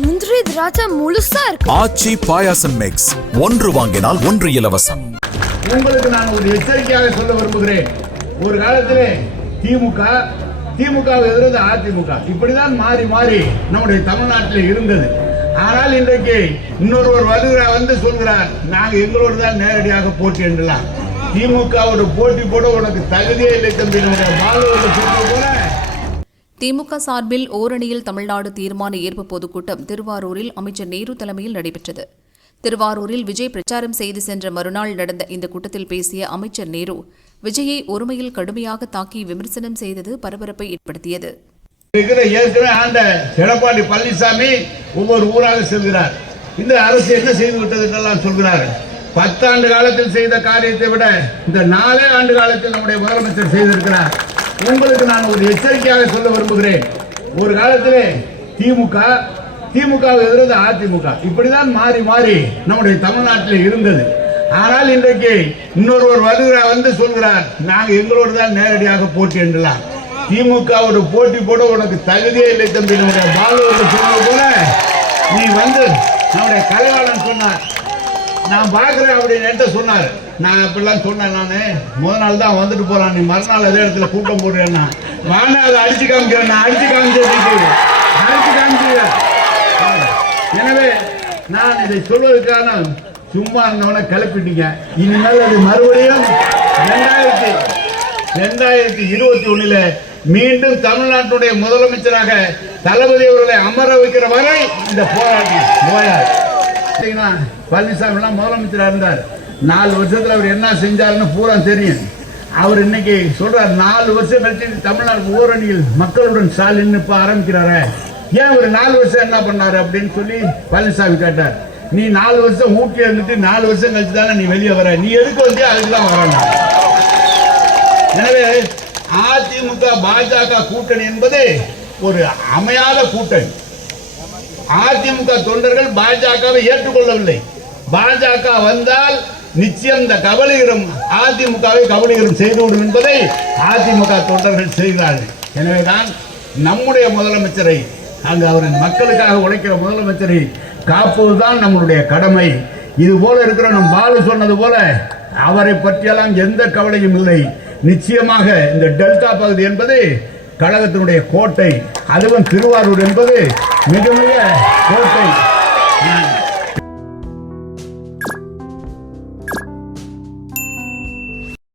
முந்திரி திராட்சை முழுசா இருக்கு. ஆச்சி பாயாசம் மிக்ஸ், ஒன்று வாங்கினால் ஒன்று இலவசம். உங்களுக்கு நான் ஒரு எச்சரிக்கையாக சொல்ல விரும்புகிறேன். ஒரு காலத்திலே திமுக எதிர்த்து அதிமுக இப்படிதான் மாறி மாறி நம்முடைய தமிழ்நாட்டில் இருந்தது. ஆனால் இன்றைக்கு இன்னொருவர் வந்து சொல்கிறார், நாங்க எங்களோடு தான் நேரடியாக போட்டி என்றலாம். திமுகவோட போட்டி போட உனக்கு தகுதியே இல்லை தம்பி. திமுக சார்பில் ஓரணியில் தமிழ்நாடு தீர்மான ஏற்பு பொதுக்கூட்டம் திருவாரூரில் அமைச்சர் நேரு தலைமையில் நடைபெற்றது. திருவாரூரில் விஜய் பிரச்சாரம் செய்து சென்ற மறுநாள் நடந்த இந்த கூட்டத்தில் பேசிய அமைச்சர் நேரு, விஜயை ஒருமையில் கடுமையாக தாக்கி விமர்சனம் செய்தது பரபரப்பை ஏற்படுத்தியது. எடப்பாடி பழனிசாமி ஒவ்வொரு ஊராக செல்கிறார். இந்த அரசு என்ன செய்து விட்டது என்றெல்லாம் சொல்கிறார். 10 ஆண்டு காலத்தில் செய்த காரியத்தை விட இந்த 4 ஆண்டு காலத்தில் நம்முடைய முதலமைச்சர் செய்திருக்கிறார். உங்களுக்கு நான் ஒரு எச்சரிக்கையாக சொல்ல விரும்புகிறேன். ஒரு காலத்திலே திமுக எதிர்த்து அதிமுக இப்படிதான் மாறி மாறி நம்முடைய தமிழ்நாட்டில் இருந்தது. ஆனால் இன்றைக்கு இன்னொருவர் வந்து சொல்கிறார், நாங்க எங்களோடு தான் நேரடியாக போட்டி என்றலாம். திமுகவோட போட்டி போட உனக்கு தகுதியே இல்லை தம்பி. நம்முடைய பாலுவோட சொன்னது போல நீ வந்து நம்முடைய கலைவாணன் சொன்னார், நான் பார்க்கிறேன் அப்படின்னு சொன்னார். நான் அப்படிலாம் சொன்னேன். நான் முதல் நாள் தான் வந்துட்டு போறான், நீ மறுநாள் அதே இடத்துல கூட்டம் போடுறேன்னா வாங்க அதை அடிச்சு காமிக்கிறேன். அடிச்சு காமிச்சு. எனவே நான் இதை சொல்வதற்கான சும்மா இருந்தவனை கிளப்பிட்டீங்க. இனிமேல் அது மறுபடியும் 2021 மீண்டும் தமிழ்நாட்டுடைய முதலமைச்சராக தளபதி அவர்களை அமர வைக்கிற வரை இந்த போராட்டம் ஓயாது. பழனிசாமி எல்லாம் முதலமைச்சராக இருந்தார். 4 வருஷத்துல அவர் என்ன செஞ்சாருன்னு பூரா தெரியும். அவர் இன்னைக்கு சொல்றார், 4 வருஷம் கழிச்சு தமிழ்நாடு ஓரணியில் மக்களுடன் ஸ்டாலின் இப்ப ஆரம்பிக்கிறாரு. ஏன் ஒரு 4 வருஷம் என்ன பண்ணாரு அப்படின்னு சொல்லி பழனிசாமி கேட்டார். நீ 4 வருஷம் ஊட்டி இருந்துட்டு 4 வருஷம் கழிச்சு தானே நீ வெளியே வர, நீ எதுக்கு வந்து அதுக்குதான் வரணும். எனவே அதிமுக பாஜக கூட்டணி என்பது ஒரு அமையாத கூட்டணி. அதிமுக தொண்டர்கள் பாஜகவை ஏற்றுக்கொள்ளவில்லை. பாஜக வந்தால் நிச்சயம் இந்த கபலீகரம் அதிமுகவை கபலீகரம் செய்துவிடும் என்பதை அதிமுக தொண்டர்கள் செய்கிறார்கள். எனவேதான் நம்முடைய முதலமைச்சரை, அங்கு அவரின் மக்களுக்காக உழைக்கிற முதலமைச்சரை காப்பதுதான் நம்மளுடைய கடமை. இது போல இருக்கிற நம் பாலு சொன்னது போல அவரை பற்றியெல்லாம் எந்த கவலையும் இல்லை. நிச்சயமாக இந்த டெல்டா பகுதி என்பது கழகத்தினுடைய கோட்டை, அதுவும் திருவாரூர் என்பது மிக மிக கோட்டை.